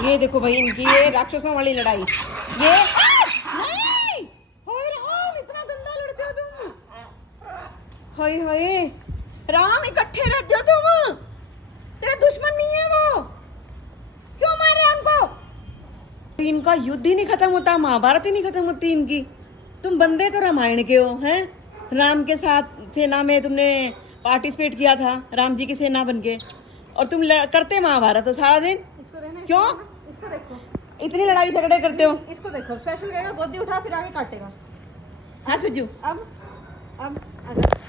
ये देखो भाई इनकी ये राक्षसों वाली लड़ाई। ये नहीं, हाय राम इतना गंदा लड़ते हो तुम। हाय हाय राम, इकट्ठे रहते हो तुम, तेरे दुश्मन नहीं है वो, क्यों मार रहे हैं उनको? इनका युद्ध ही नहीं खत्म होता, महाभारत ही नहीं खत्म होती इनकी। तुम बंदे तो रामायण के हो हैं, राम के साथ सेना में तुमने पार्टिसिपेट किया था, राम जी की सेना बन के, और तुम करते महाभारत हो सारा दिन। इसको देखना, क्यों इसको देखो, इतनी लड़ाई झगड़े करते हो? इसको देखो, स्पेशल कहेगा गोदी उठा फिर आगे काटेगा। हाँ सुजू, अब आजा।